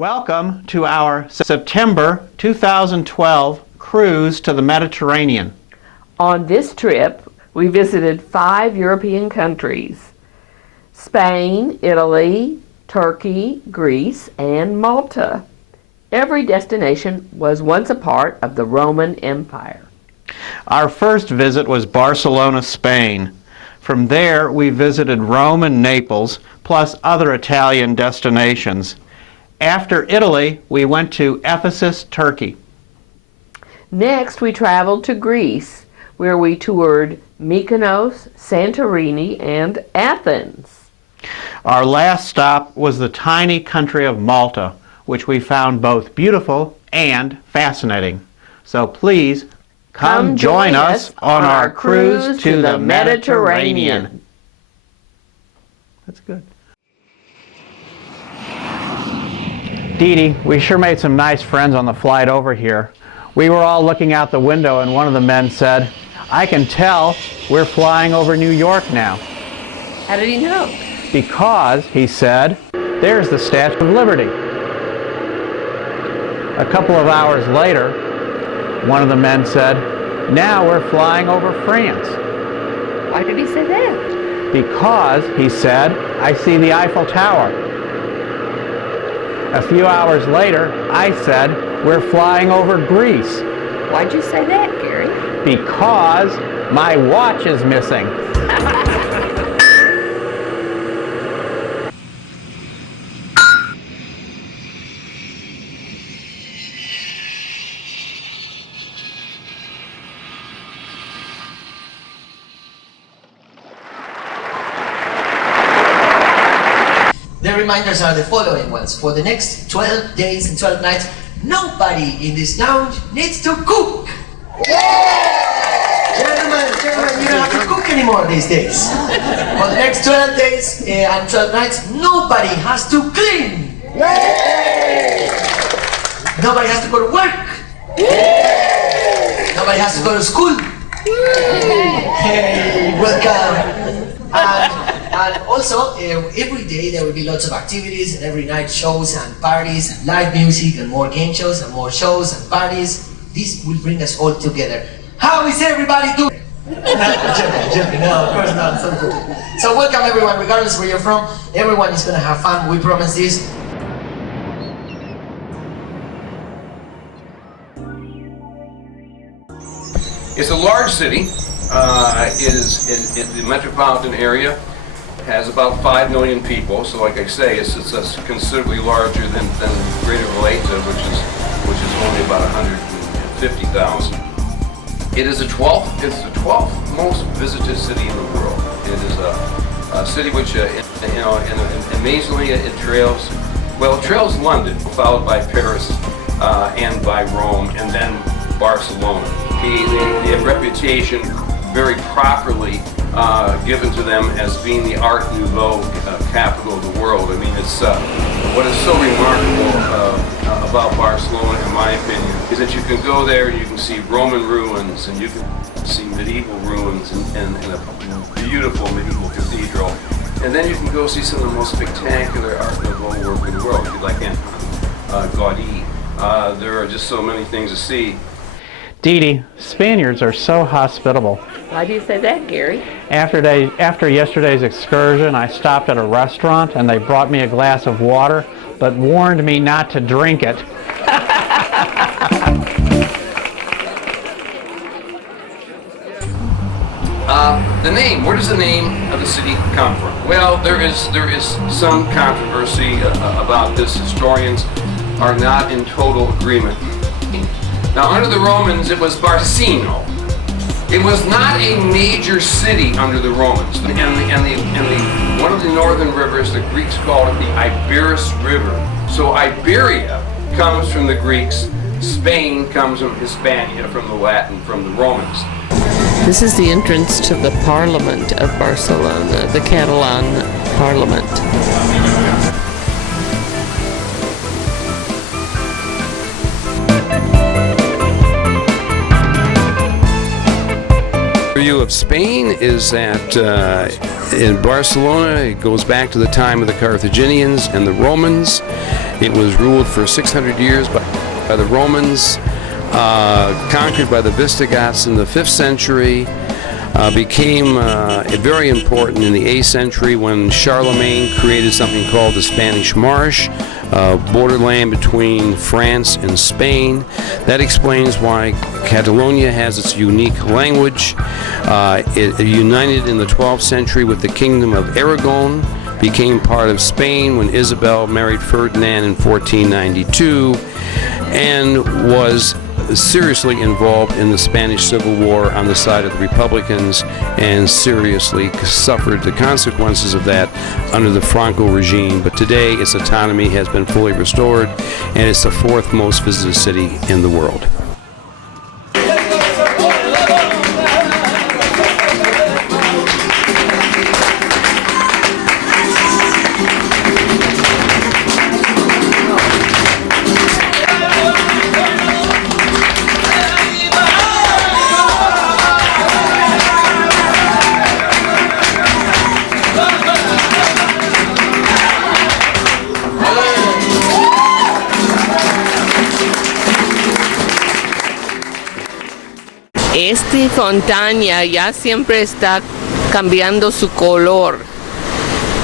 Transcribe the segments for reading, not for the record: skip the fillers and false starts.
Welcome to our September 2012 cruise to the Mediterranean. On this trip, we visited 5 European countries: Spain, Italy, Turkey, Greece, and Malta. Every destination was once a part of the Roman Empire. Our first visit was Barcelona, Spain. From there, we visited Rome and Naples, plus other Italian destinations. After Italy, we went to Ephesus, Turkey. Next, we traveled to Greece, where we toured Mykonos, Santorini, and Athens. Our last stop was the tiny country of Malta, which we found both beautiful and fascinating. So please, come join us on our cruise to the Mediterranean. That's good. Dee Dee, we sure made some nice friends on the flight over here. We were all looking out the window and one of the men said, "I can tell we're flying over New York now." How did he know? Because, he said, there's the Statue of Liberty. A couple of hours later, one of the men said, "Now we're flying over France." Why did he say that? Because, he said, I see the Eiffel Tower. A few hours later, I said, we're flying over Greece. Why'd you say that, Gary? Because my watch is missing. The reminders are the following ones. For the next 12 days and 12 nights, nobody in this lounge needs to cook. Yeah! Gentlemen, you don't have to cook anymore these days. For the next 12 days and 12 nights, nobody has to clean. Yay! Nobody has to go to work. Yay! Nobody has to go to school. Hey, welcome. And also, every day there will be lots of activities, and every night shows and parties and live music and more game shows and more shows and parties. This will bring us all together. How is everybody doing? Joking, no, of course not. So good. So welcome everyone, regardless where you're from. Everyone is going to have fun. We promise this. It's a large city. It is in the metropolitan area. Has about 5 million people, so like I say, it's considerably larger than Greater Valeta, which is only about 150,000. It is the 12th most visited city in the world. It is a city which, amazingly, it trails London, followed by Paris and by Rome, and then Barcelona. They have reputation very properly given to them as being the Art Nouveau capital of the world. I mean, it's what is so remarkable about Barcelona, in my opinion, is that you can go there and you can see Roman ruins, and you can see medieval ruins, and a beautiful medieval cathedral, and then you can go see some of the most spectacular Art Nouveau work in the world, like Gaudi. There are just so many things to see. Dee Dee, Spaniards are so hospitable. Why do you say that, Gary? After yesterday's excursion, I stopped at a restaurant and they brought me a glass of water, but warned me not to drink it. The name, where does the name of the city come from? Well, there is some controversy about this. Historians are not in total agreement. Now, under the Romans, it was Barcino. It was not a major city under the Romans. And one of the northern rivers, the Greeks called it the Iberus River. So Iberia comes from the Greeks. Spain comes from Hispania, from the Latin, from the Romans. This is the entrance to the Parliament of Barcelona, the Catalan Parliament. overview of Spain is that in Barcelona, it goes back to the time of the Carthaginians and the Romans. It was ruled for 600 years by the Romans, conquered by the Visigoths in the 5th century, became very important in the 8th century when Charlemagne created something called the Spanish Marsh, borderland between France and Spain. That explains why Catalonia has its unique language. It united in the 12th century with the Kingdom of Aragon, became part of Spain when Isabel married Ferdinand in 1492, and was seriously involved in the Spanish Civil War on the side of the Republicans, and seriously suffered the consequences of that under the Franco regime. But today its autonomy has been fully restored, and it's the 4th most visited city in the world. Esta montaña ya siempre está cambiando su color.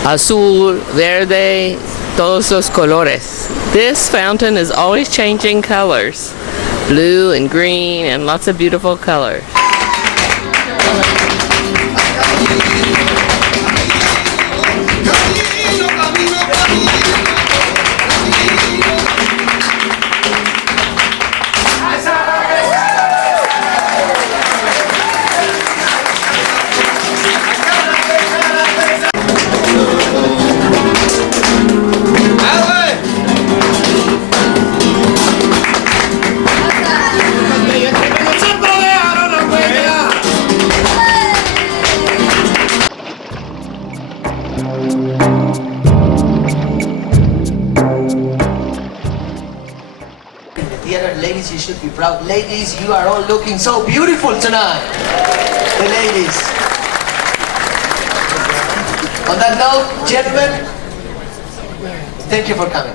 Azul, verde, todos los colores. This fountain is always changing colors. Blue and green and lots of beautiful colors. Ladies, you should be proud. Ladies, you are all looking so beautiful tonight. The ladies. On that note, gentlemen, thank you for coming.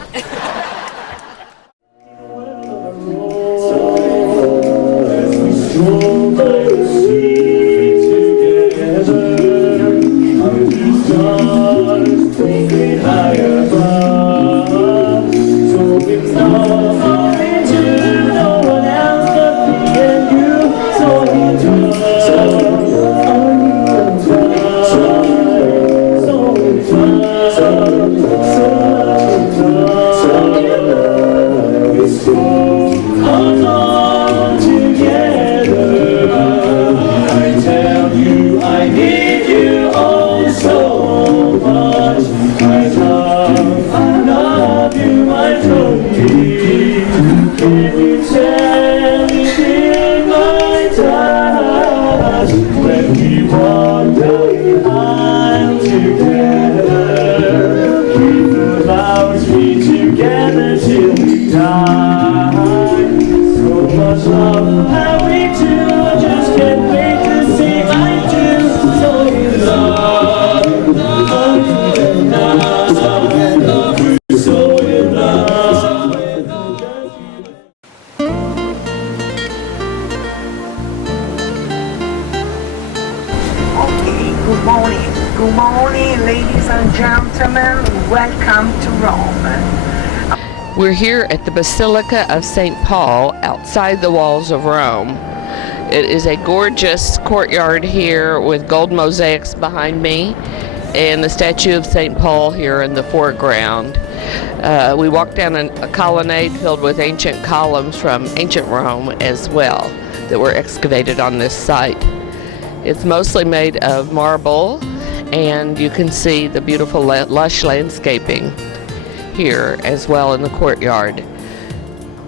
Good morning, ladies and gentlemen. Welcome to Rome. We're here at the Basilica of St. Paul outside the walls of Rome. It is a gorgeous courtyard here with gold mosaics behind me and the statue of St. Paul here in the foreground. We walked down a colonnade filled with ancient columns from ancient Rome as well that were excavated on this site. It's mostly made of marble, and you can see the beautiful lush landscaping here as well in the courtyard.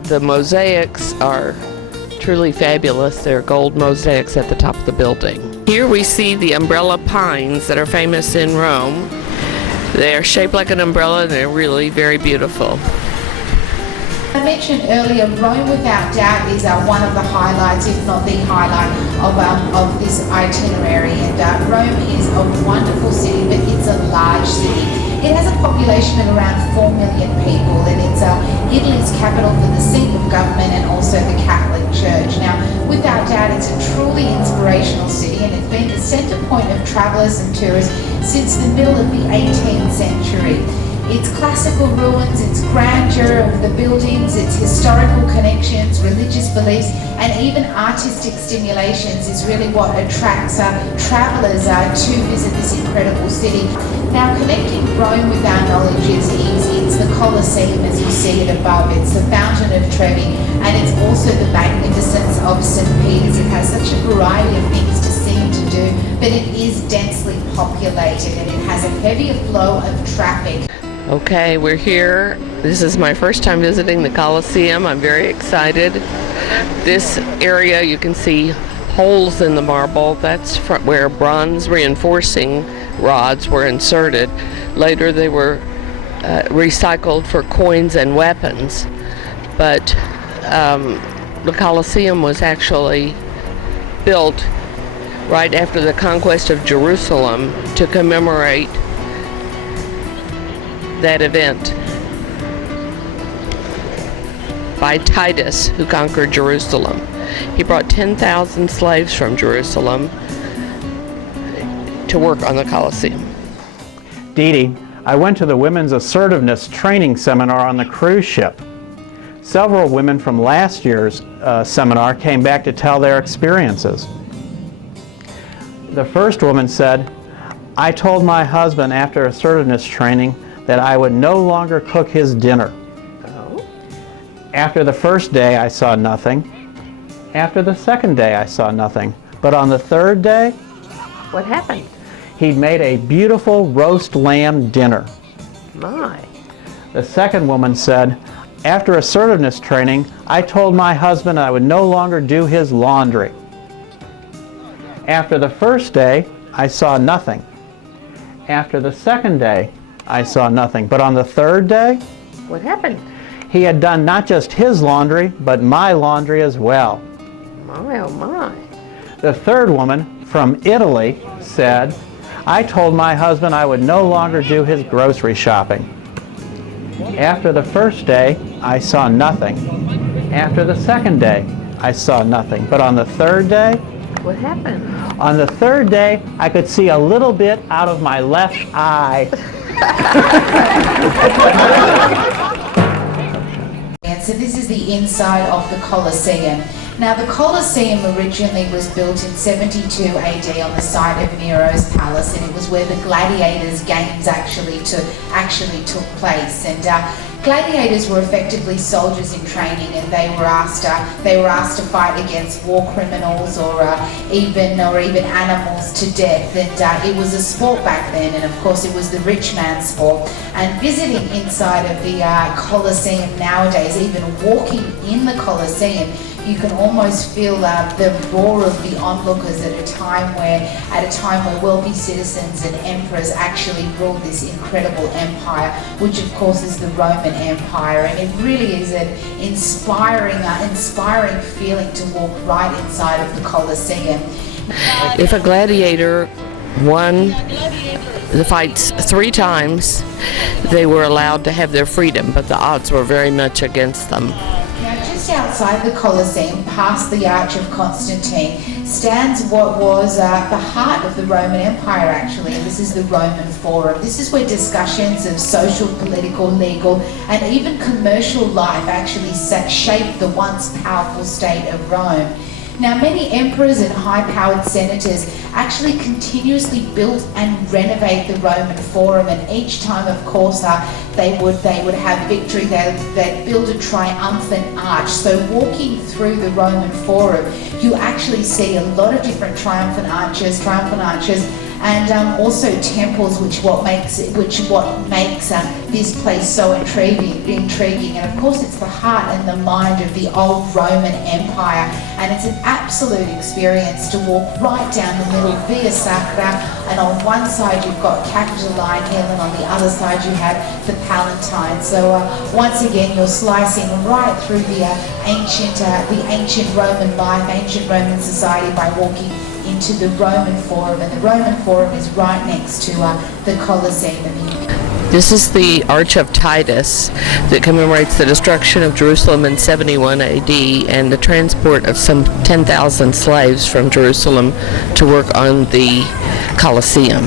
The mosaics are truly fabulous. They're gold mosaics at the top of the building. Here we see the umbrella pines that are famous in Rome. They are shaped like an umbrella and they're really very beautiful. I mentioned earlier, Rome without doubt is one of the highlights, if not the highlight, of this itinerary. And Rome is a wonderful city, but it's a large city. It has a population of around 4 million people, and it's Italy's capital for the seat of government and also the Catholic Church. Now, without doubt, it's a truly inspirational city, and it's been the centre point of travellers and tourists since the middle of the 18th century. Its classical ruins, its grandeur of the buildings, its historical connections, religious beliefs, and even artistic stimulations is really what attracts travellers to visit this incredible city. Now, connecting Rome with our knowledge is easy. It's the Colosseum as you see it above, it's the Fountain of Trevi, and it's also the magnificence of St. Peter's. It has such a variety of things to see and to do, but it is densely populated and it has a heavy flow of traffic. Okay, we're here. This is my first time visiting the Colosseum. I'm very excited. This area, you can see holes in the marble. That's where bronze reinforcing rods were inserted. Later they were recycled for coins and weapons. But the Colosseum was actually built right after the conquest of Jerusalem to commemorate that event by Titus, who conquered Jerusalem. He brought 10,000 slaves from Jerusalem to work on the Colosseum. Dee Dee, I went to the Women's Assertiveness Training Seminar on the cruise ship. Several women from last year's seminar came back to tell their experiences. The first woman said, "I told my husband after assertiveness training that I would no longer cook his dinner. After the first day, I saw nothing. After the second day, I saw nothing. But on the third day, What happened? he'd made a beautiful roast lamb dinner." My. The second woman said, "After assertiveness training, I told my husband I would no longer do his laundry. After the first day, I saw nothing. After the second day, I saw nothing. But on the third day, What happened? he had done not just his laundry, but my laundry as well." My, oh my. The third woman from Italy said, "I told my husband I would no longer do his grocery shopping. After the first day, I saw nothing. After the second day, I saw nothing. But on the third day, What happened? on the third day, I could see a little bit out of my left eye." And so this is the inside of the Colosseum. Now, the Colosseum originally was built in 72 AD on the site of Nero's palace, and it was where the gladiators' games actually took place. And gladiators were effectively soldiers in training, and they were asked to fight against war criminals or even animals to death. And it was a sport back then, and of course it was the rich man's sport. And visiting inside of the Colosseum nowadays, even walking in the Colosseum, you can almost feel the roar of the onlookers at a time where wealthy citizens and emperors actually ruled this incredible empire, which of course is the Roman Empire. And it really is an inspiring feeling to walk right inside of the Colosseum. If a gladiator won the fights 3 times, they were allowed to have their freedom, but the odds were very much against them. Now, just outside the Colosseum, past the Arch of Constantine, stands what was the heart of the Roman Empire, actually. And this is the Roman Forum. This is where discussions of social, political, legal, and even commercial life actually shaped the once powerful state of Rome. Now, many emperors and high-powered senators actually continuously built and renovate the Roman Forum, and each time, of course, they would have victory. They'd build a triumphant arch. So walking through the Roman Forum, you actually see a lot of different triumphant arches, and also temples, which makes this place so intriguing. And of course, it's the heart and the mind of the old Roman Empire, and it's an absolute experience to walk right down the middle, Via Sacra, and on one side you've got Capitoline Hill, and on the other side you have the Palatine. So once again, you're slicing right through the ancient Roman life, ancient Roman society by walking into the Roman Forum, and the Roman Forum is right next to the Colosseum. This is the Arch of Titus that commemorates the destruction of Jerusalem in 71 AD and the transport of some 10,000 slaves from Jerusalem to work on the Colosseum.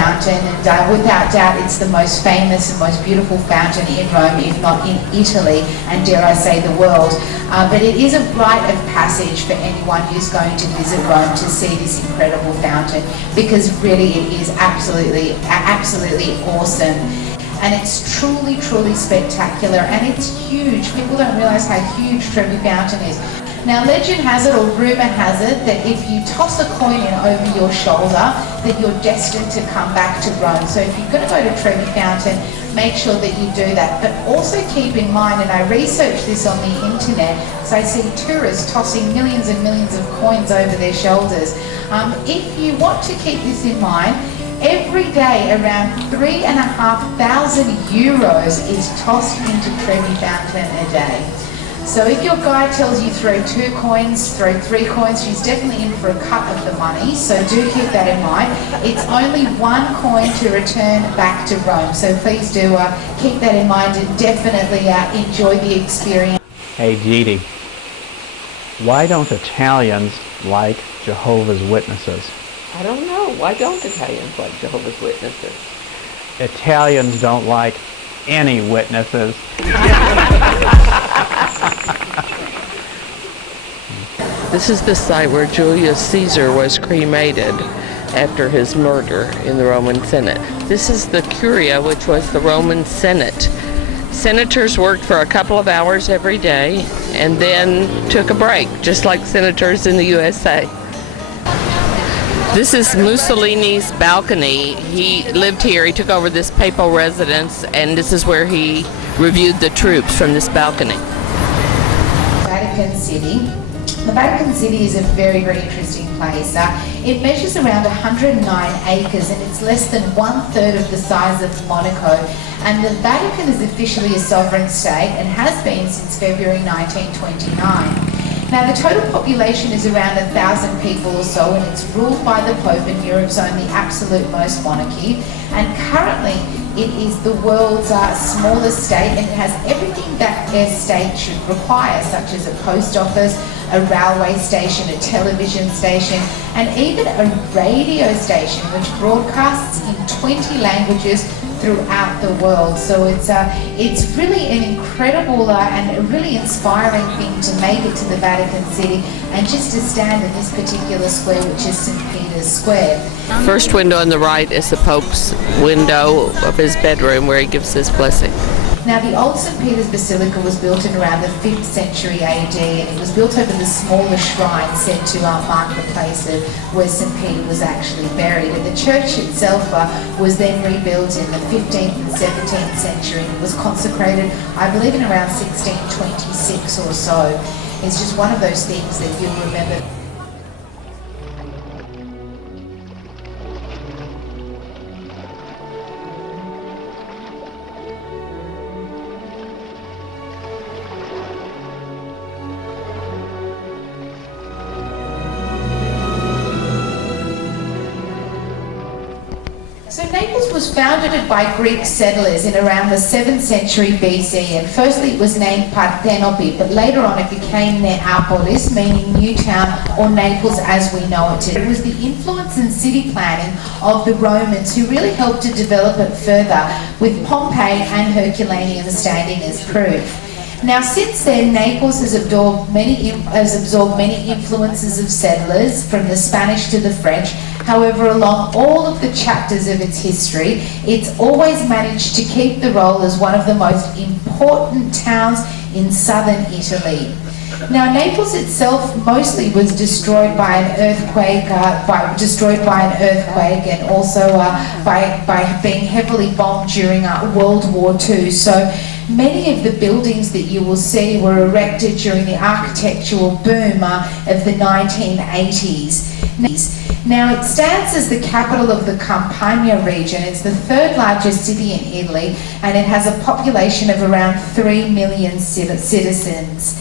Fountain, and without doubt it's the most famous and most beautiful fountain in Rome, if not in Italy, and dare I say the world. But it is a rite of passage for anyone who's going to visit Rome to see this incredible fountain, because really it is absolutely awesome. And it's truly spectacular, and it's huge. People don't realize how huge Trevi Fountain is. Now, legend has it, or rumour has it, that if you toss a coin in over your shoulder, that you're destined to come back to Rome. So if you're going to go to Trevi Fountain, make sure that you do that. But also keep in mind, and I researched this on the internet, so I see tourists tossing millions and millions of coins over their shoulders. If you want to keep this in mind, every day around 3,500 euros is tossed into Trevi Fountain a day. So if your guide tells you throw 2 coins, throw 3 coins, she's definitely in for a cut of the money, so do keep that in mind. It's only 1 coin to return back to Rome, so please do keep that in mind and definitely enjoy the experience. Hey, Dee, why don't Italians like Jehovah's Witnesses? I don't know. Why don't Italians like Jehovah's Witnesses? Italians don't like any witnesses. This is the site where Julius Caesar was cremated after his murder in the Roman Senate. This is the Curia, which was the Roman Senate. Senators worked for a couple of hours every day and then took a break, just like senators in the USA. This is Mussolini's balcony. He lived here, he took over this papal residence, and this is where he reviewed the troops from this balcony. Vatican City. The Vatican City is a very interesting place. It measures around 109 acres, and it's less than 1/3 of the size of Monaco. And the Vatican is officially a sovereign state and has been since February 1929. Now, the total population is around 1,000 people or so, and it's ruled by the Pope, in Europe's only absolute most monarchy. And currently, it is the world's smallest state, and it has everything that a state should require, such as a post office, a railway station, a television station, and even a radio station, which broadcasts in 20 languages throughout the world. So it's really an incredible and a really inspiring thing to make it to the Vatican City, and just to stand in this particular square, which is St. Peter's Square. First window on the right is the Pope's window of his bedroom where he gives his blessing. Now, the old St. Peter's Basilica was built in around the 5th century AD, and it was built over the smaller shrine said to mark the place of where St. Peter was actually buried. And the church itself was then rebuilt in the 15th and 17th century. It was consecrated, I believe, in around 1626 or so. It's just one of those things that you'll remember. So Naples was founded by Greek settlers in around the 7th century BC, and firstly it was named Parthenope, but later on it became Neapolis, meaning new town, or Naples as we know it today. It was the influence and city planning of the Romans who really helped to develop it further, with Pompeii and Herculaneum standing as proof. Now, since then, Naples has absorbed many influences of settlers, from the Spanish to the French. However, along all of the chapters of its history, it's always managed to keep the role as one of the most important towns in southern Italy. Now, Naples itself mostly was destroyed by an earthquake, and also by being heavily bombed during World War II. So many of the buildings that you will see were erected during the architectural boom of the 1980s. Now, it stands as the capital of the Campania region. It's the third largest city in Italy, and it has a population of around 3 million citizens.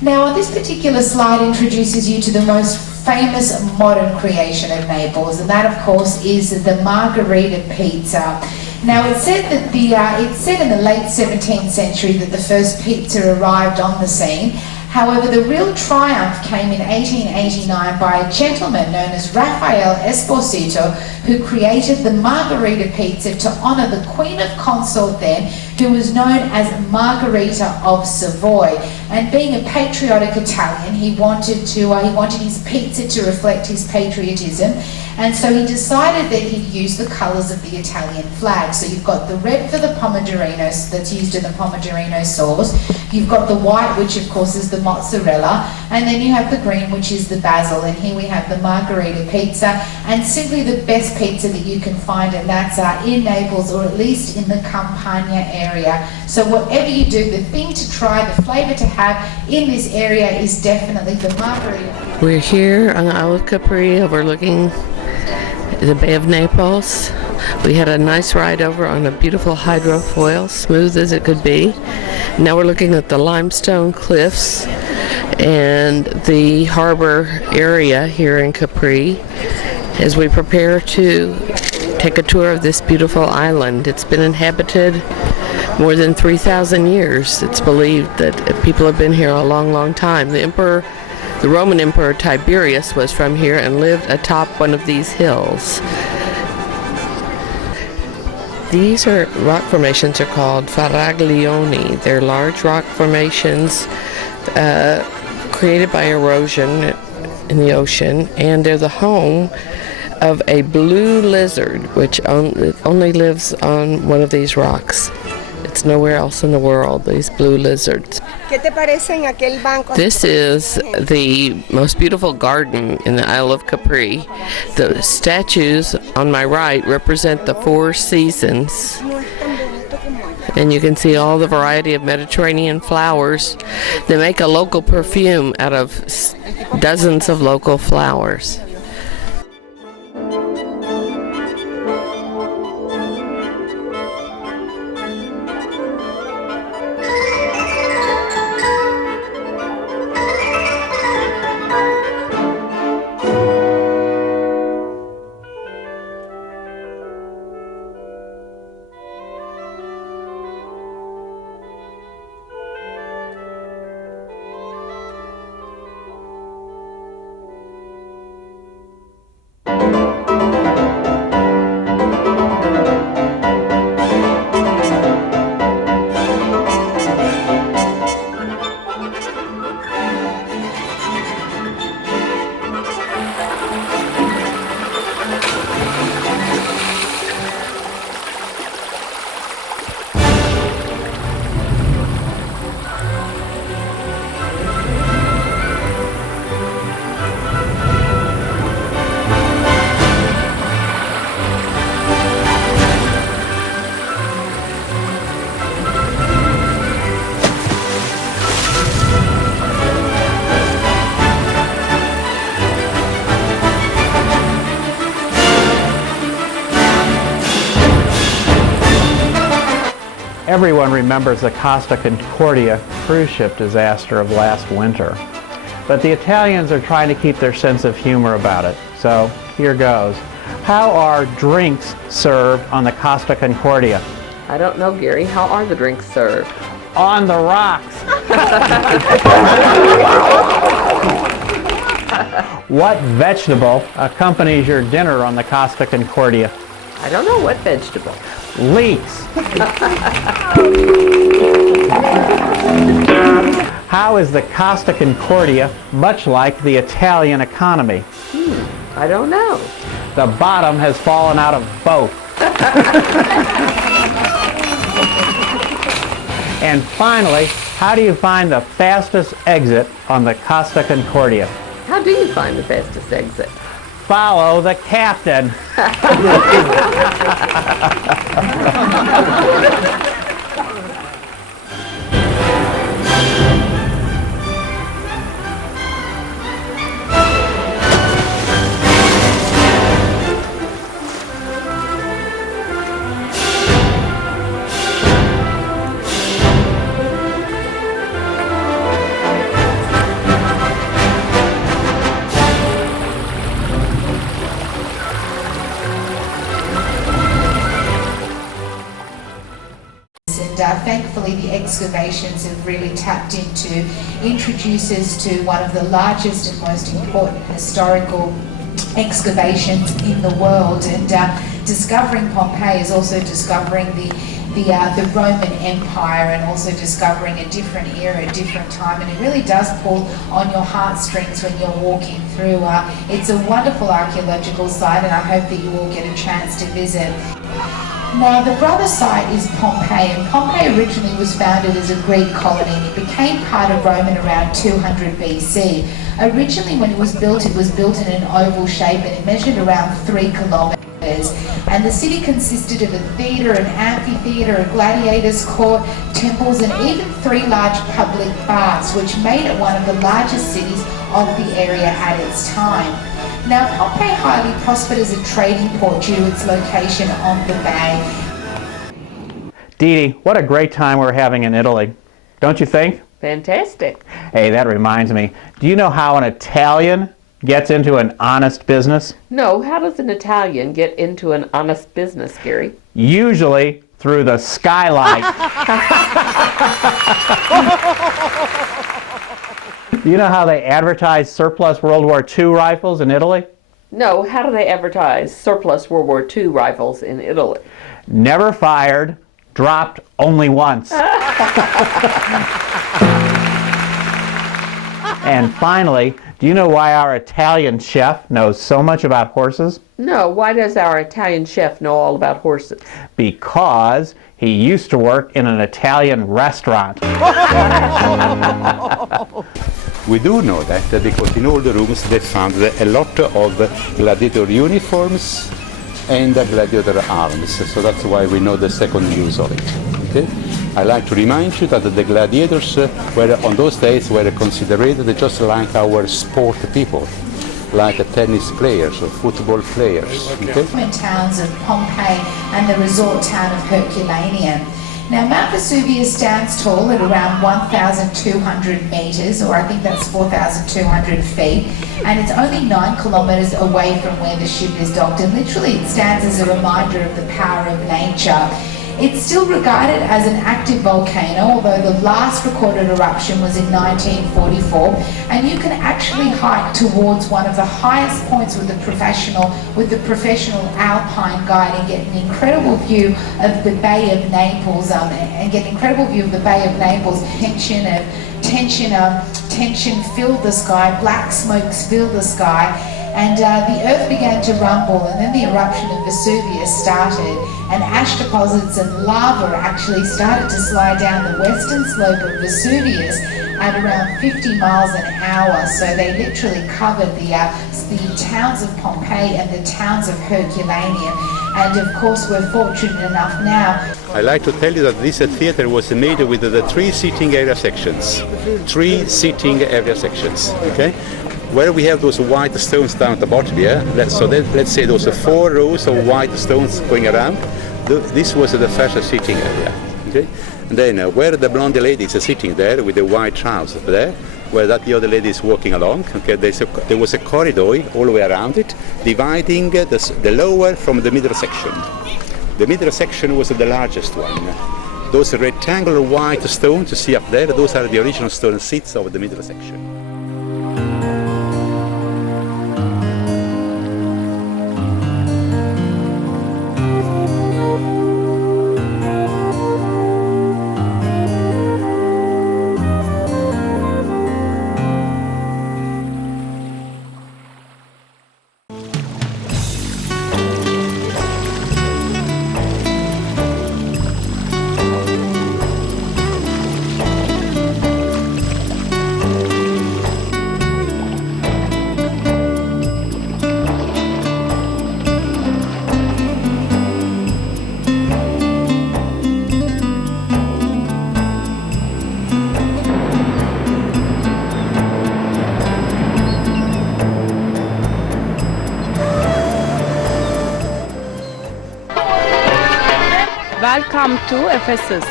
Now, this particular slide introduces you to the most famous modern creation of Naples, and that, of course, is the Margherita pizza. Now, it's said that it's said in the late 17th century that the first pizza arrived on the scene. However, the real triumph came in 1889 by a gentleman known as Raphael Esposito, who created the Margherita pizza to honour the Queen of Consort then, who was known as Margherita of Savoy. And being a patriotic Italian, he wanted his pizza to reflect his patriotism, and so he decided that he'd use the colours of the Italian flag. So you've got the red for the Pomodorino that's used in the Pomodorino sauce, you've got the white, which of course is the mozzarella, and then you have the green, which is the basil, and here we have the Margherita pizza, and simply the best pizza that you can find, and that's in Naples, or at least in the Campania area. So whatever you do, the thing to try, the flavour to have in this area is definitely the Margherita. We're here on the Isle of Capri overlooking the Bay of Naples. We had a nice ride over on a beautiful hydrofoil, smooth as it could be. Now we're looking at the limestone cliffs and the harbor area here in Capri as we prepare to take a tour of this beautiful island. It's been inhabited more than 3,000 years. It's believed that people have been here a long, long time. The Roman Emperor Tiberius was from here and lived atop one of these hills. These rock formations are called faraglioni. They're large rock formations created by erosion in the ocean, and they're the home of a blue lizard, which only lives on one of these rocks. It's nowhere else in the world, these blue lizards. This is the most beautiful garden in the Isle of Capri. The statues on my right represent the 4 seasons. And you can see all the variety of Mediterranean flowers. They make a local perfume out of dozens of local flowers. Everyone remembers the Costa Concordia cruise ship disaster of last winter. But the Italians are trying to keep their sense of humor about it. So here goes. How are drinks served on the Costa Concordia? I don't know, Gary. How are the drinks served? On the rocks. What vegetable accompanies your dinner on the Costa Concordia? I don't know what vegetable. Leeks. How is the Costa Concordia much like the Italian economy? I don't know. The bottom has fallen out of both. And finally, how do you find the fastest exit on the Costa Concordia? How do you find the fastest exit? Follow the captain. And thankfully the excavations have really tapped into, introduces to one of the largest and most important historical excavations in the world. And discovering Pompeii is also discovering the Roman Empire, and also discovering a different era, a different time, and it really does pull on your heartstrings when you're walking through. It's a wonderful archaeological site, and I hope that you all get a chance to visit. Now, the brother site is Pompeii, and Pompeii originally was founded as a Greek colony, and it became part of Rome in around 200 BC. Originally, when it was built in an oval shape, and it measured around 3 kilometers. And the city consisted of a theatre, an amphitheatre, a gladiators' court, temples, and even 3 large public baths, which made it one of the largest cities of the area at its time. Now, Pompeii highly prospered as a trading port due to its location on the bay. Dee Dee, what a great time we're having in Italy. Don't you think? Fantastic. Hey, that reminds me. Do you know how an Italian gets into an honest business? No, how does an Italian get into an honest business, Gary? Usually through the skylight. Do you know how they advertise surplus World War II rifles in Italy? No, how do they advertise surplus World War II rifles in Italy? Never fired, dropped only once. And finally, do you know why our Italian chef knows so much about horses? No, why does our Italian chef know all about horses? Because he used to work in an Italian restaurant. We do know that because in all the rooms they found a lot of gladiator uniforms and gladiator arms, so that's why we know the second use of it. Okay? I like to remind you that the gladiators were on those days were considered just like our sport people, like tennis players or football players. Okay? Roman towns of Pompeii and the resort town of Herculaneum. Now, Mount Vesuvius stands tall at around 1,200 meters, or I think that's 4,200 feet, and it's only 9 kilometers away from where the ship is docked, and literally it stands as a reminder of the power of nature. It's still regarded as an active volcano, although the last recorded eruption was in 1944, and you can actually hike towards one of the highest points with the professional alpine guide and get an incredible view of the Bay of Naples, Tension filled the sky, black smokes filled the sky, and the earth began to rumble, and then the eruption of Vesuvius started, and ash deposits and lava actually started to slide down the western slope of Vesuvius at around 50 miles an hour. So they literally covered the towns of Pompeii and the towns of Herculaneum. And of course, we're fortunate enough now. I like to tell you that this theater was made with the 3 seating area sections. 3 seating area sections, okay? Where we have those white stones down at the bottom here, let's say those 4 rows of white stones going around, this was the first seating area, okay? And then where the blonde lady is sitting there with the white trousers there, where that the other lady is walking along, okay, there was a corridor all the way around it, dividing the lower from the middle section. The middle section was the largest one. Those rectangular white stones you see up there, those are the original stone seats of the middle section. welcome to Ephesus.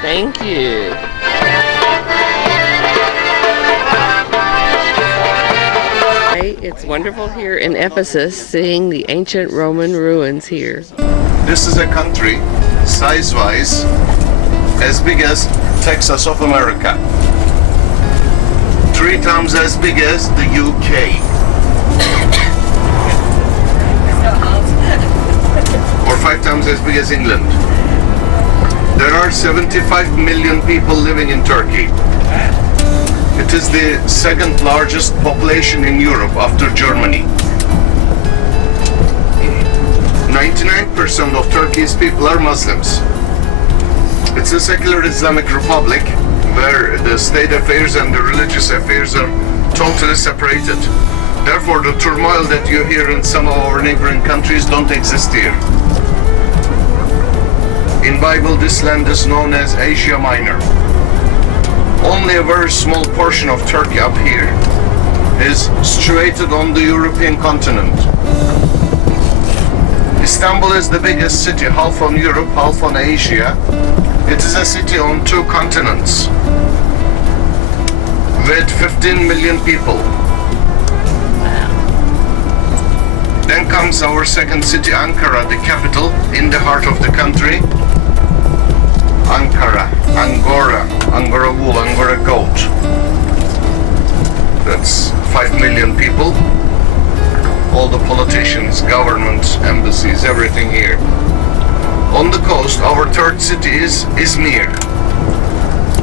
Thank you. It's wonderful here in Ephesus seeing the ancient Roman ruins here. This is a country, size-wise, as big as Texas of America. 3 times as big as the UK. Or 5 times as big as England. There are 75 million people living in Turkey. It is the second largest population in Europe after Germany. 99% of Turkey's people are Muslims. It's a secular Islamic republic where the state affairs and the religious affairs are totally separated. Therefore, the turmoil that you hear in some of our neighboring countries don't exist here. In Bible, this land is known as Asia Minor. Only a very small portion of Turkey up here is situated on the European continent. Istanbul is the biggest city, half on Europe, half on Asia. It is a city on 2 continents with 15 million people. Then comes our second city, Ankara, the capital, in the heart of the country. Ankara, Angora wool, Angora goat. That's 5 million people. All the politicians, governments, embassies, everything here. On the coast, our third city is Izmir,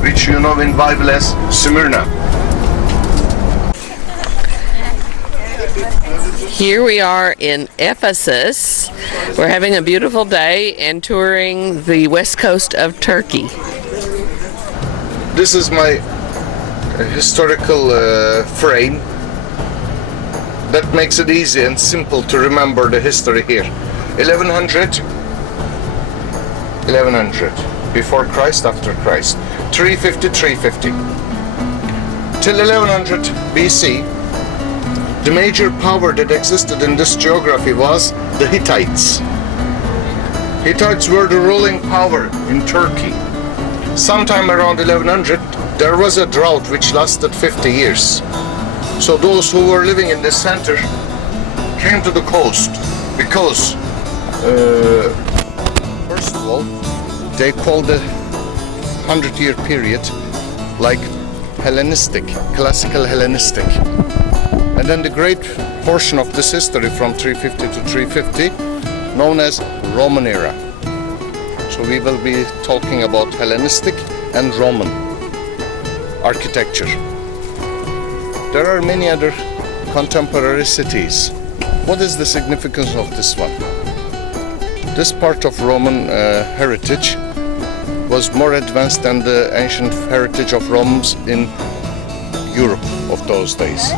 which you know in Bible as Smyrna. Here we are in Ephesus. We're having a beautiful day and touring the west coast of Turkey. This is my historical frame that makes it easy and simple to remember the history here. 1100, before Christ, after Christ. 350, 350. Till 1100 BC, the major power that existed in this geography was the Hittites. Hittites were the ruling power in Turkey. Sometime around 1100, there was a drought which lasted 50 years. So those who were living in the center came to the coast because, first of all, they called the 100-year period like Hellenistic, classical Hellenistic. And then the great portion of this history from 350 to 350, known as Roman era. So we will be talking about Hellenistic and Roman architecture. There are many other contemporary cities. What is the significance of this one? This part of Roman heritage was more advanced than the ancient heritage of Romans in Europe of those days.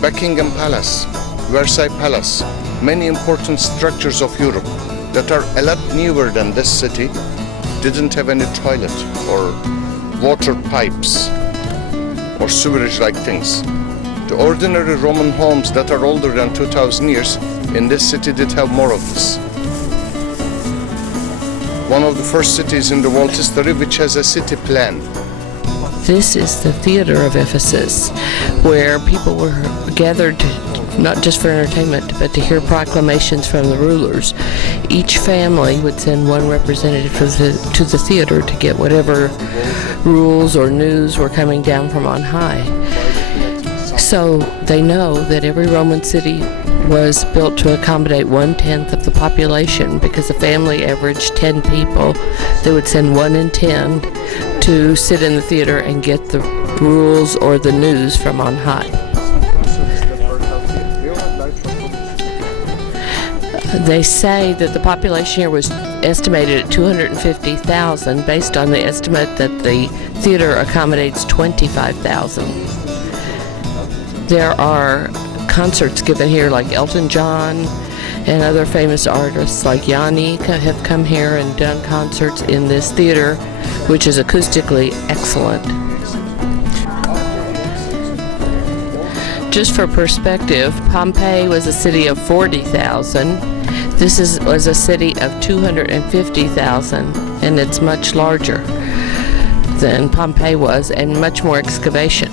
Buckingham Palace, Versailles Palace, many important structures of Europe that are a lot newer than this city didn't have any toilet or water pipes or sewerage-like things. The ordinary Roman homes that are older than 2,000 years in this city did have more of this. One of the first cities in the world history which has a city plan. This is the theater of Ephesus, where people were gathered not just for entertainment, but to hear proclamations from the rulers. Each family would send one representative to the theater to get whatever rules or news were coming down from on high. So they know that every Roman city was built to accommodate 1/10 of the population, because a family averaged 10 people. They would send 1 in 10 to sit in the theater and get the rules or the news from on high. They say that the population here was estimated at 250,000 based on the estimate that the theater accommodates 25,000. There are concerts given here like Elton John and other famous artists like Yanni have come here and done concerts in this theater, which is acoustically excellent. Just for perspective, Pompeii was a city of 40,000. This was a city of 250,000, and it's much larger than Pompeii was, and much more excavation.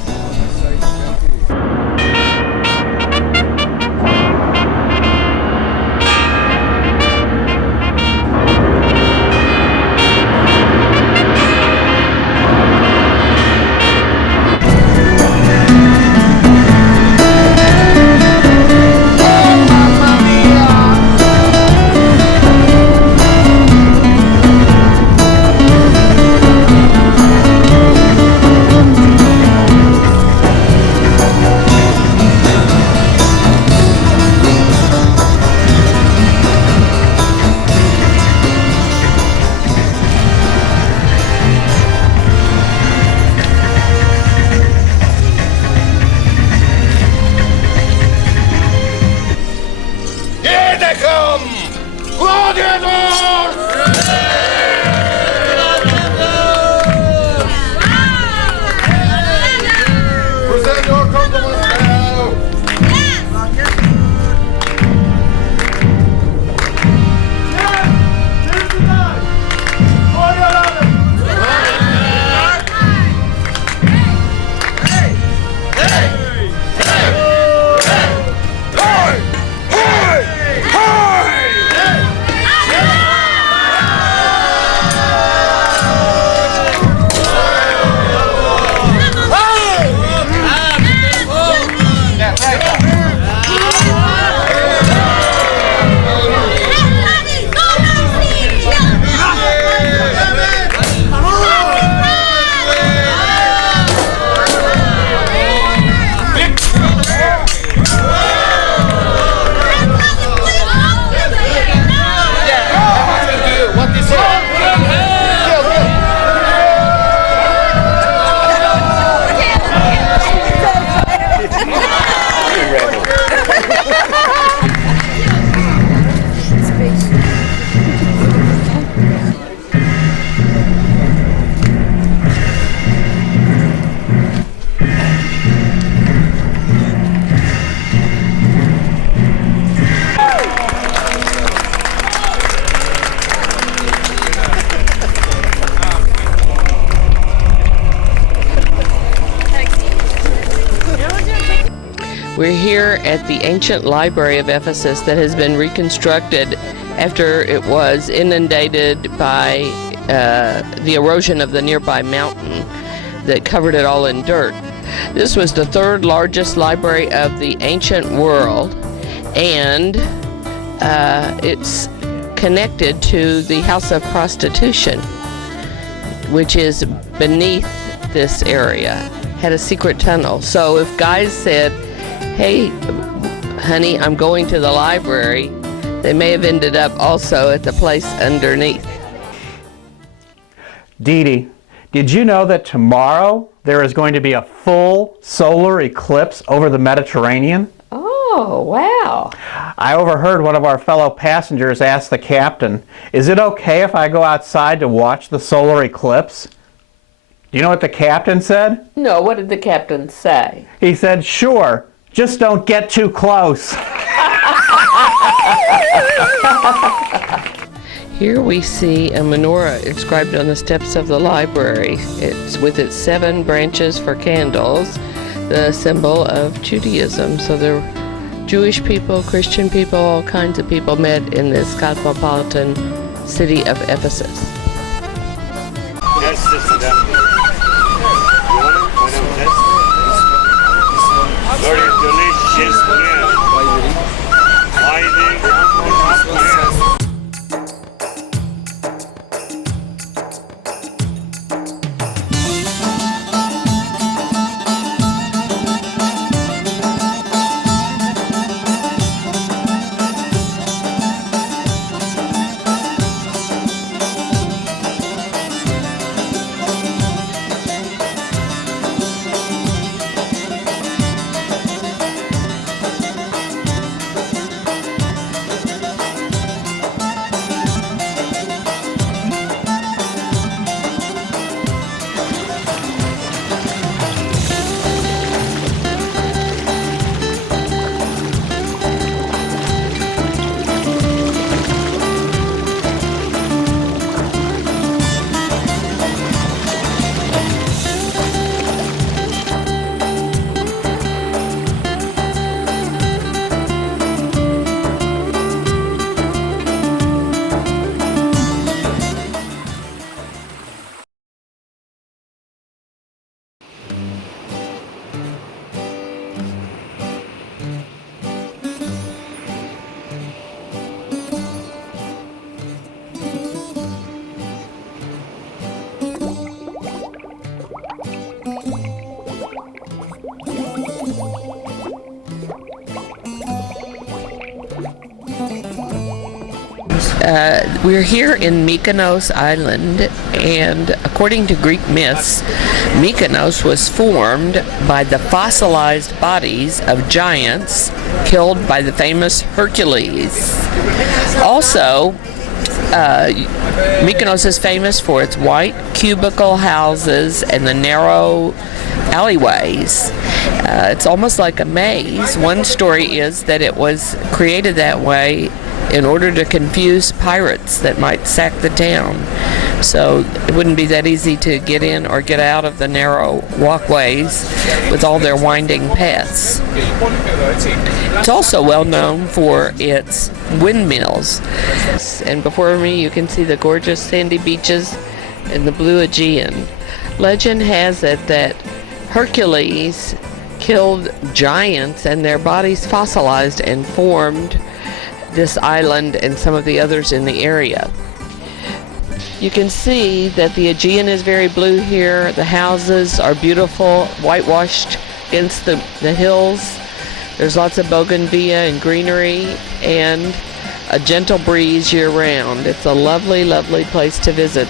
We're here at the ancient library of Ephesus that has been reconstructed after it was inundated by the erosion of the nearby mountain that covered it all in dirt. This was the third largest library of the ancient world, and it's connected to the House of Prostitution, which is beneath this area, had a secret tunnel. So if guys said, "Hey, honey, I'm going to the library," they may have ended up also at the place underneath. Dee Dee, did you know that tomorrow there is going to be a full solar eclipse over the Mediterranean? Oh, wow. I overheard one of our fellow passengers ask the captain, "Is it okay if I go outside to watch the solar eclipse?" Do you know what the captain said? No, what did the captain say? He said, "Sure, just don't get too close." Here we see a menorah inscribed on the steps of the library. It's with its 7 branches for candles, the symbol of Judaism. So there were Jewish people, Christian people, all kinds of people met in this cosmopolitan city of Ephesus. Very delicious meal. We're here in Mykonos Island, and according to Greek myths, Mykonos was formed by the fossilized bodies of giants killed by the famous Hercules. Also, Mykonos is famous for its white cubicle houses and the narrow alleyways. It's almost like a maze. One story is that it was created that way in order to confuse pirates that might sack the town. So it wouldn't be that easy to get in or get out of the narrow walkways with all their winding paths. It's also well known for its windmills. And before me you can see the gorgeous sandy beaches and the blue Aegean. Legend has it that Hercules killed giants and their bodies fossilized and formed this island and some of the others in the area. You can see that the Aegean is very blue here. The houses are beautiful, whitewashed against the hills. There's lots of bougainvillea and greenery and a gentle breeze year-round. It's a lovely, lovely place to visit.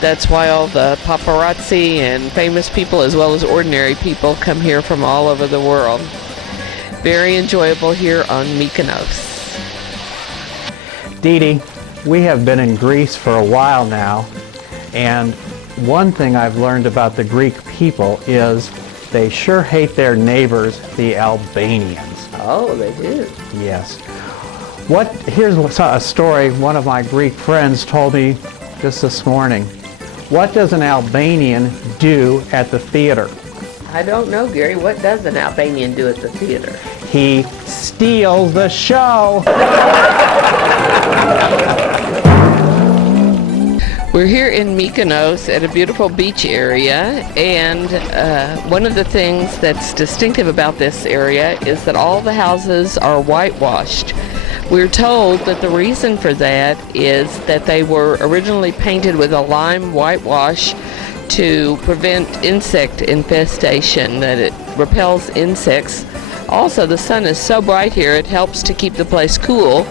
That's why all the paparazzi and famous people as well as ordinary people come here from all over the world. Very enjoyable here on Mykonos. Dee Dee, we have been in Greece for a while now, and one thing I've learned about the Greek people is they sure hate their neighbors, the Albanians. Oh, they do? Yes. Here's a story one of my Greek friends told me just this morning. What does an Albanian do at the theater? I don't know, Gary. What does an Albanian do at the theater? He steals the show. We're here in Mykonos at a beautiful beach area, and one of the things that's distinctive about this area is that all the houses are whitewashed. We're told that the reason for that is that they were originally painted with a lime whitewash to prevent insect infestation, that it repels insects. Also, the sun is so bright here, it helps to keep the place cool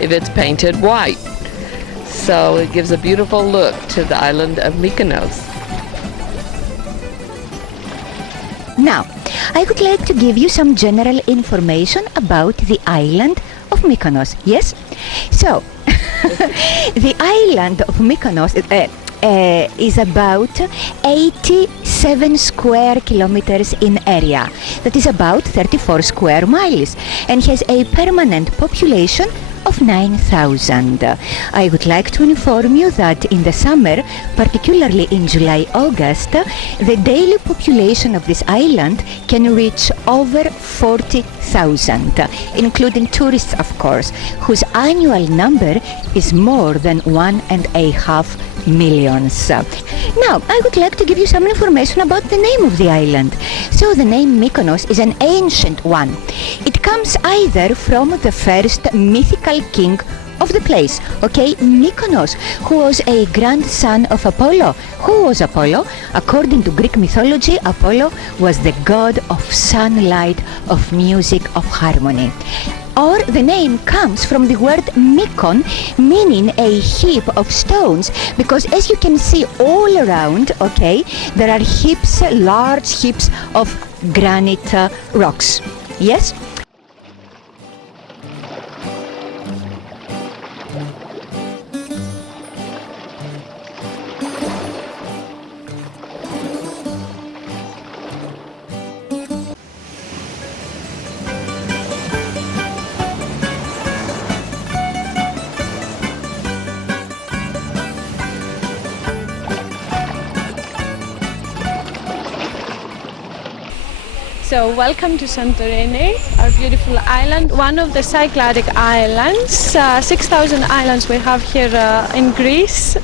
if it's painted white. So it gives a beautiful look to the island of Mykonos. Now, I would like to give you some general information about the island of Mykonos. Yes? So, the island of Mykonos is about 87 square kilometers in area. That is about 34 square miles, and has a permanent population of 9,000. I would like to inform you that in the summer, particularly in July-August, the daily population of this island can reach over 40,000, including tourists, of course, whose annual number is more than 1.5 million. Now, I would like to give you some information about the name of the island. So the name Mykonos is an ancient one. It comes either from the first mythical king of the place, okay, Mykonos, who was a grandson of Apollo. Who was Apollo? According to Greek mythology, Apollo was the god of sunlight, of music, of harmony. Or the name comes from the word Mykon, meaning a heap of stones, because as you can see all around, okay, there are heaps, large heaps of granite rocks. Yes? So welcome to Santorini, our beautiful island, one of the Cycladic islands. 6,000 islands we have here in Greece.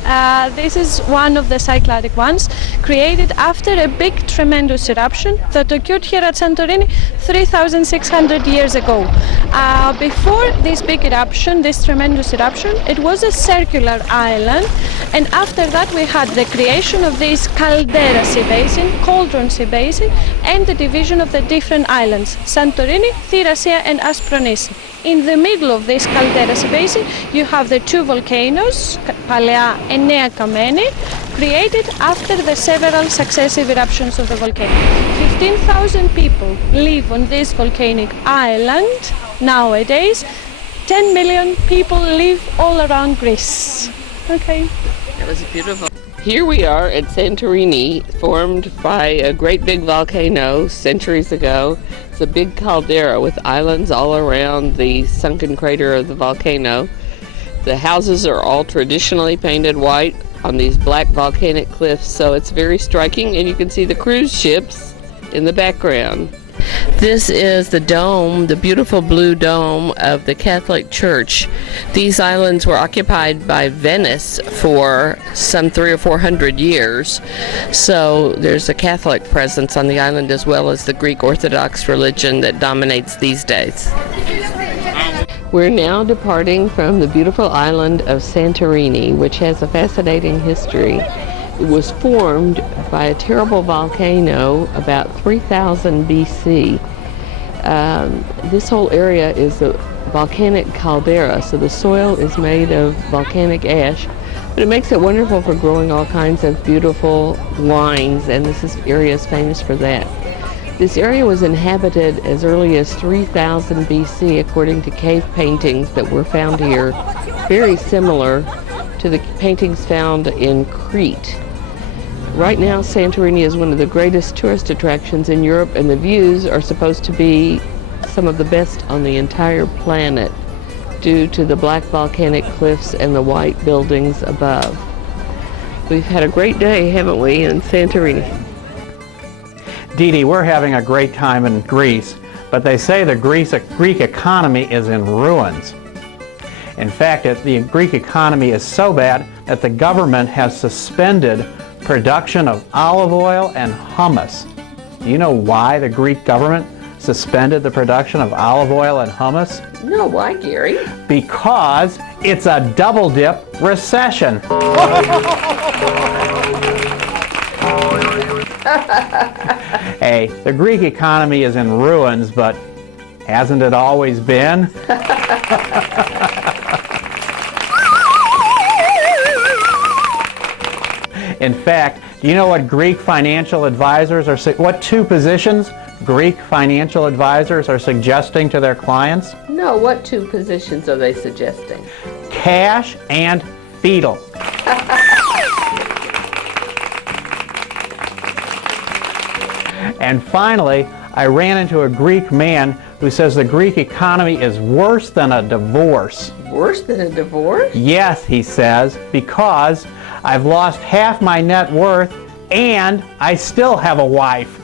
This is one of the Cycladic ones, created after a big tremendous eruption that occurred here at Santorini 3,600 years ago. Before this big eruption, this tremendous eruption, it was a circular island, and after that we had the creation of this caldera sea basin, cauldron sea basin, and the division of the different islands, Santorini, Thirassia and Aspronissi. in the middle of this caldera basin, you have the two volcanoes, Palea and Nea Kameni, created after the several successive eruptions of the volcano. 15,000 people live on this volcanic island nowadays. 10 million people live all around Greece. Okay. That was beautiful. Here we are at Santorini, formed by a great big volcano centuries ago. It's a big caldera with islands all around the sunken crater of the volcano. The houses are all traditionally painted white on these black volcanic cliffs, so it's very striking, and you can see the cruise ships in the background. This is the dome, the beautiful blue dome of the Catholic Church. These islands were occupied by Venice for some 300 or 400 years, so there's a Catholic presence on the island as well as the Greek Orthodox religion that dominates these days. We're now departing from the beautiful island of Santorini, which has a fascinating history. It was formed by a terrible volcano about 3000 BC. This whole area is a volcanic caldera, so the soil is made of volcanic ash, but it makes it wonderful for growing all kinds of beautiful wines, and this area is famous for that. This area was inhabited as early as 3000 BC, according to cave paintings that were found here, very similar to the paintings found in Crete. Right now, Santorini is one of the greatest tourist attractions in Europe, and the views are supposed to be some of the best on the entire planet due to the black volcanic cliffs and the white buildings above. We've had a great day, haven't we, in Santorini? Dee Dee, we're having a great time in Greece, but they say the Greek economy is in ruins. In fact, the Greek economy is so bad that the government has suspended production of olive oil and hummus. Do you know why the Greek government suspended the production of olive oil and hummus? No, why, Gary? Because it's a double dip recession. Hey, the Greek economy is in ruins, but hasn't it always been? In fact, do you know what Greek financial advisors are, what two positions Greek financial advisors are suggesting to their clients? No, what two positions are they suggesting? Cash and fetal. And finally, I ran into a Greek man who says the Greek economy is worse than a divorce. Worse than a divorce? Yes, he says, because I've lost half my net worth and I still have a wife.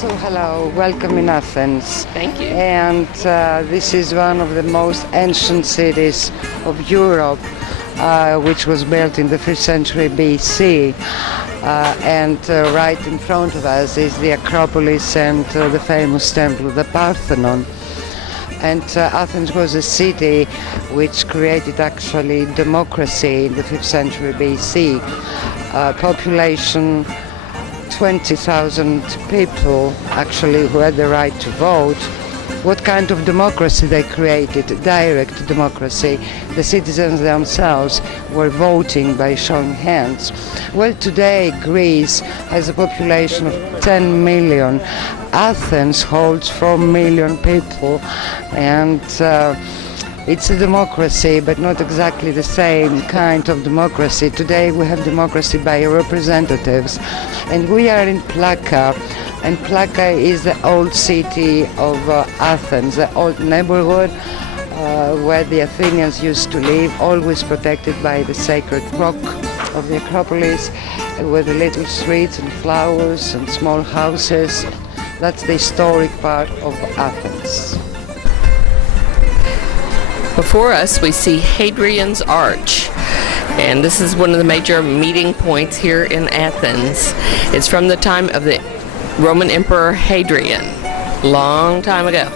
So hello, welcome in Athens. Thank you. And this is one of the most ancient cities of Europe, which was built in the 5th century BC. Right in front of us is the Acropolis and the famous temple, the Parthenon. And Athens was a city which created actually democracy in the 5th century BC. Population 20,000 people actually who had the right to vote. What kind of democracy they created? Direct democracy. The citizens themselves were voting by showing hands. Well, today Greece has a population of 10 million. Athens holds 4 million people, and it's a democracy, but not exactly the same kind of democracy. Today we have democracy by representatives, and we are in Plaka, and Plaka is the old city of Athens, the old neighborhood where the Athenians used to live, always protected by the sacred rock of the Acropolis, with the little streets and flowers and small houses. That's the historic part of Athens. Before us, we see Hadrian's Arch, and this is one of the major meeting points here in Athens. It's from the time of the Roman Emperor Hadrian, long time ago.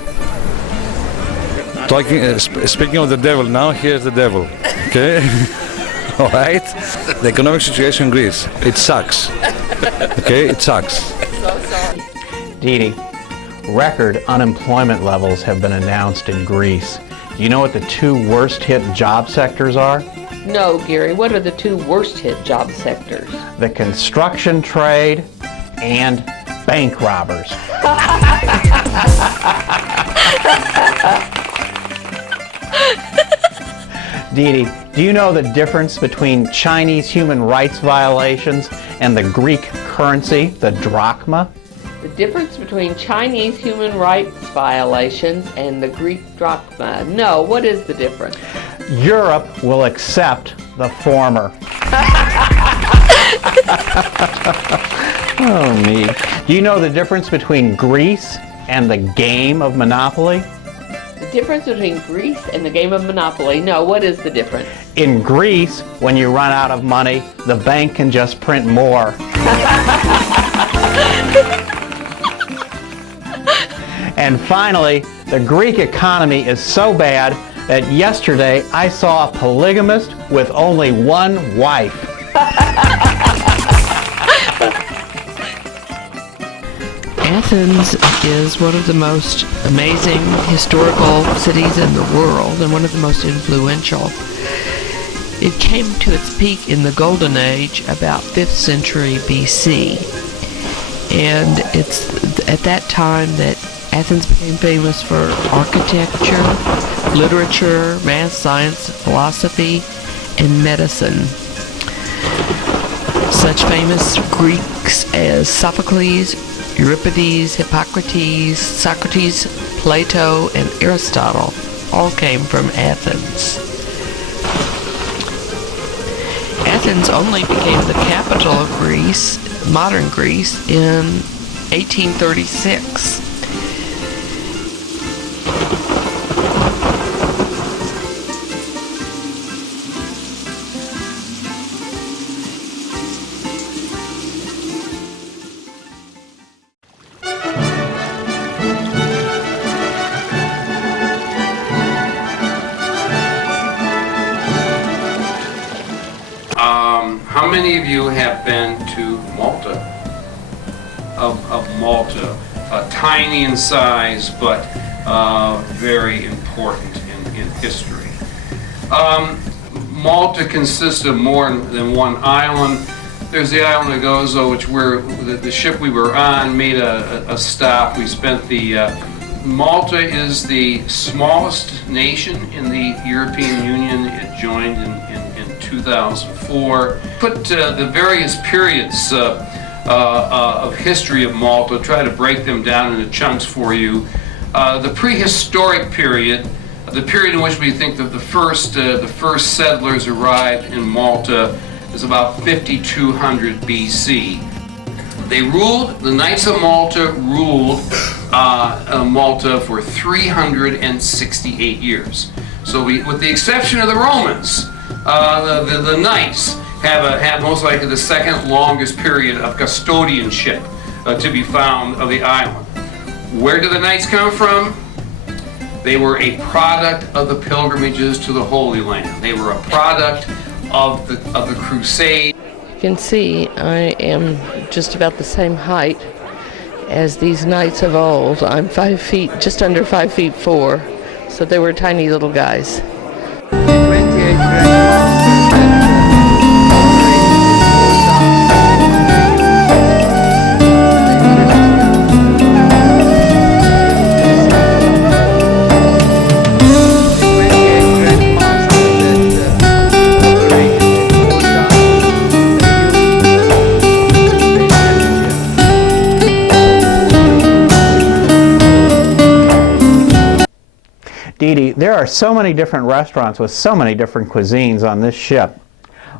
Speaking of the devil, now here's the devil. Okay? All right? The economic situation in Greece, it sucks. Okay? It sucks. Dee Dee, record unemployment levels have been announced in Greece. Do you know what the 2 worst hit job sectors are? No, Gary, what are the 2 worst hit job sectors? The construction trade and bank robbers. Dee Dee, do you know the difference between Chinese human rights violations and the Greek currency, the drachma? The difference between Chinese human rights violations and the Greek drachma. No, what is the difference? Europe will accept the former. Oh, me. Do you know the difference between Greece and the game of Monopoly? The difference between Greece and the game of Monopoly. No, what is the difference? In Greece, when you run out of money, the bank can just print more. And finally, the Greek economy is so bad that yesterday I saw a polygamist with only 1 wife. Athens is one of the most amazing historical cities in the world and one of the most influential. It came to its peak in the Golden Age about 5th century BC. And it's at that time that Athens became famous for architecture, literature, math, science, philosophy, and medicine. Such famous Greeks as Sophocles, Euripides, Hippocrates, Socrates, Plato, and Aristotle all came from Athens. Athens only became the capital of Greece, modern Greece, in 1836. How many of you have been to Malta? Of Malta, tiny in size, but very important in history. Malta consists of more than 1 island. There's the island of Gozo, which the ship we were on made a stop. We spent Malta is the smallest nation in the European Union. It joined in 2004. Put the various periods of history of Malta, try to break them down into chunks for you. The prehistoric period, the period in which we think that the first settlers arrived in Malta, is about 5200 BC. The Knights of Malta ruled Malta for 368 years. So with the exception of the Romans, the Knights have most likely the second longest period of custodianship to be found of the island. Where do the Knights come from? They were a product of the pilgrimages to the Holy Land. They were a product of the Crusade. You can see I am just about the same height as these knights of old. I'm 5 feet, just under 5'4", so they were tiny little guys. Dee Dee, there are so many different restaurants with so many different cuisines on this ship.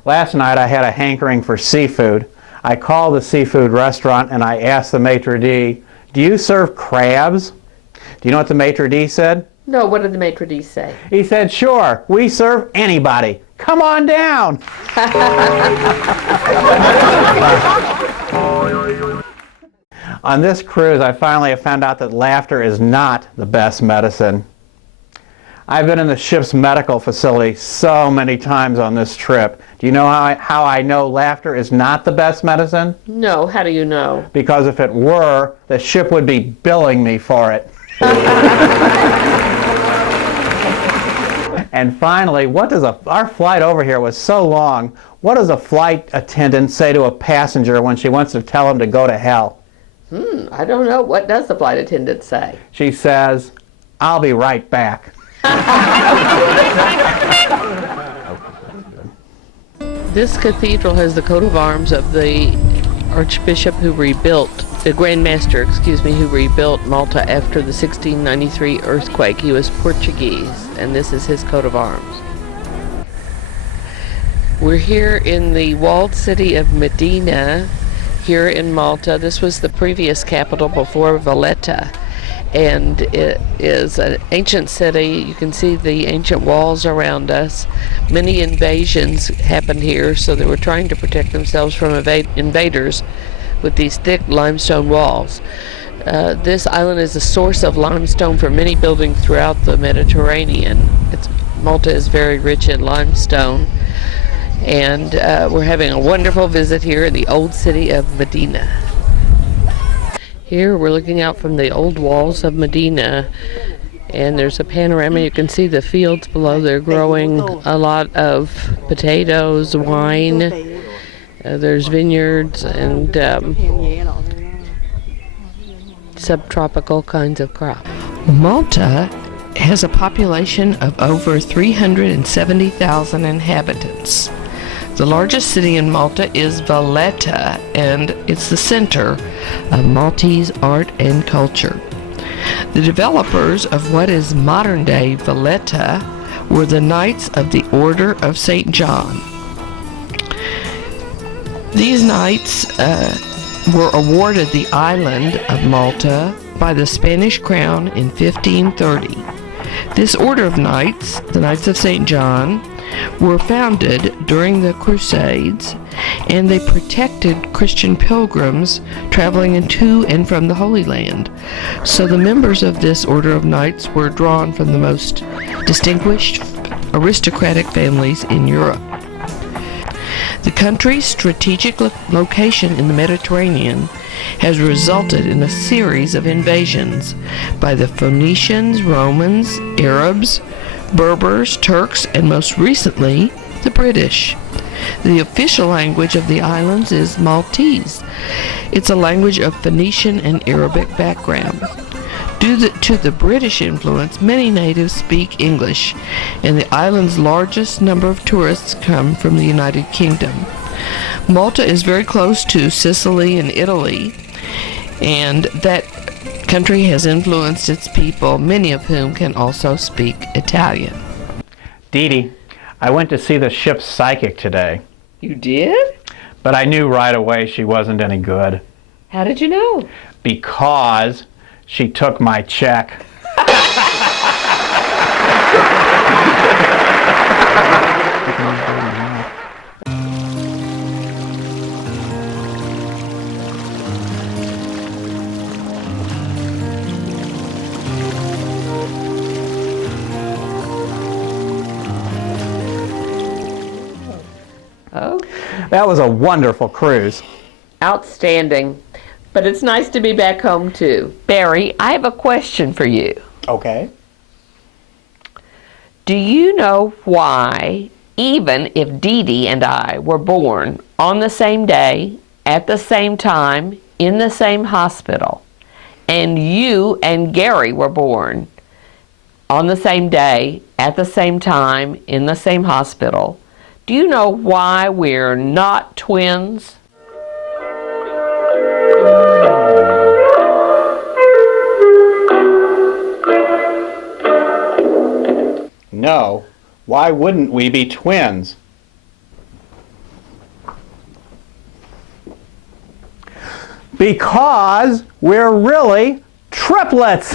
Last night I had a hankering for seafood. I called the seafood restaurant and I asked the maitre d', do you serve crabs? Do you know what the maitre d' said? No, what did the maitre d' say? He said, sure, we serve anybody. Come on down. On this cruise, I finally have found out that laughter is not the best medicine. I've been in the ship's medical facility so many times on this trip. Do you know how I know laughter is not the best medicine? No, how do you know? Because if it were, the ship would be billing me for it. And finally, our flight over here was so long. What does a flight attendant say to a passenger when she wants to tell him to go to hell? I don't know. What does the flight attendant say? She says, "I'll be right back." This cathedral has the coat of arms of the Archbishop who rebuilt, the Grand Master, who rebuilt Malta after the 1693 earthquake. He was Portuguese, and this is his coat of arms. We're here in the walled city of Medina, here in Malta. This was the previous capital before Valletta, and it is an ancient city. You can see the ancient walls around us. Many invasions happened here, so they were trying to protect themselves from invaders with these thick limestone walls. This island is a source of limestone for many buildings throughout the Mediterranean. Malta is very rich in limestone, and we're having a wonderful visit here in the old city of Medina. Here we're looking out from the old walls of Medina, and there's a panorama. You can see the fields below. They're growing a lot of potatoes, wine. There's vineyards and subtropical kinds of crops. Malta has a population of over 370,000 inhabitants. The largest city in Malta is Valletta, and it's the center of Maltese art and culture. The developers of what is modern-day Valletta were the Knights of the Order of St. John. These knights were awarded the island of Malta by the Spanish crown in 1530. This order of knights, the Knights of St. John, were founded during the Crusades, and they protected Christian pilgrims traveling to and from the Holy Land. So the members of this order of knights were drawn from the most distinguished aristocratic families in Europe. The country's strategic location in the Mediterranean has resulted in a series of invasions by the Phoenicians, Romans, Arabs, Berbers, Turks, and most recently, the British. The official language of the islands is Maltese. It's a language of Phoenician and Arabic background. Due to the British influence, many natives speak English, and the island's largest number of tourists come from the United Kingdom. Malta is very close to Sicily and Italy, and that country has influenced its people, many of whom can also speak Italian. Dee Dee, I went to see the ship's psychic today. You did? But I knew right away she wasn't any good. How did you know? Because she took my check. Oh. That was a wonderful cruise. Outstanding. But it's nice to be back home too. Barry, I have a question for you. Okay. Do you know why, even if Dee Dee and I were born on the same day, at the same time, in the same hospital, and you and Gary were born on the same day, at the same time, in the same hospital, do you know why we're not twins? No. Why wouldn't we be twins? Because we're really triplets.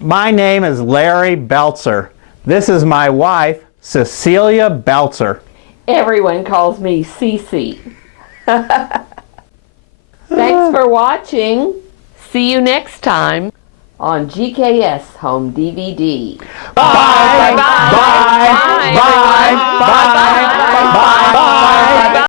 My name is Larry Belzer. This is my wife, Cecilia Belzer. Everyone calls me Cece. Thanks for watching. See you next time on GKS Home DVD. Bye. Bye. Bye. Bye. Bye. Bye. Bye.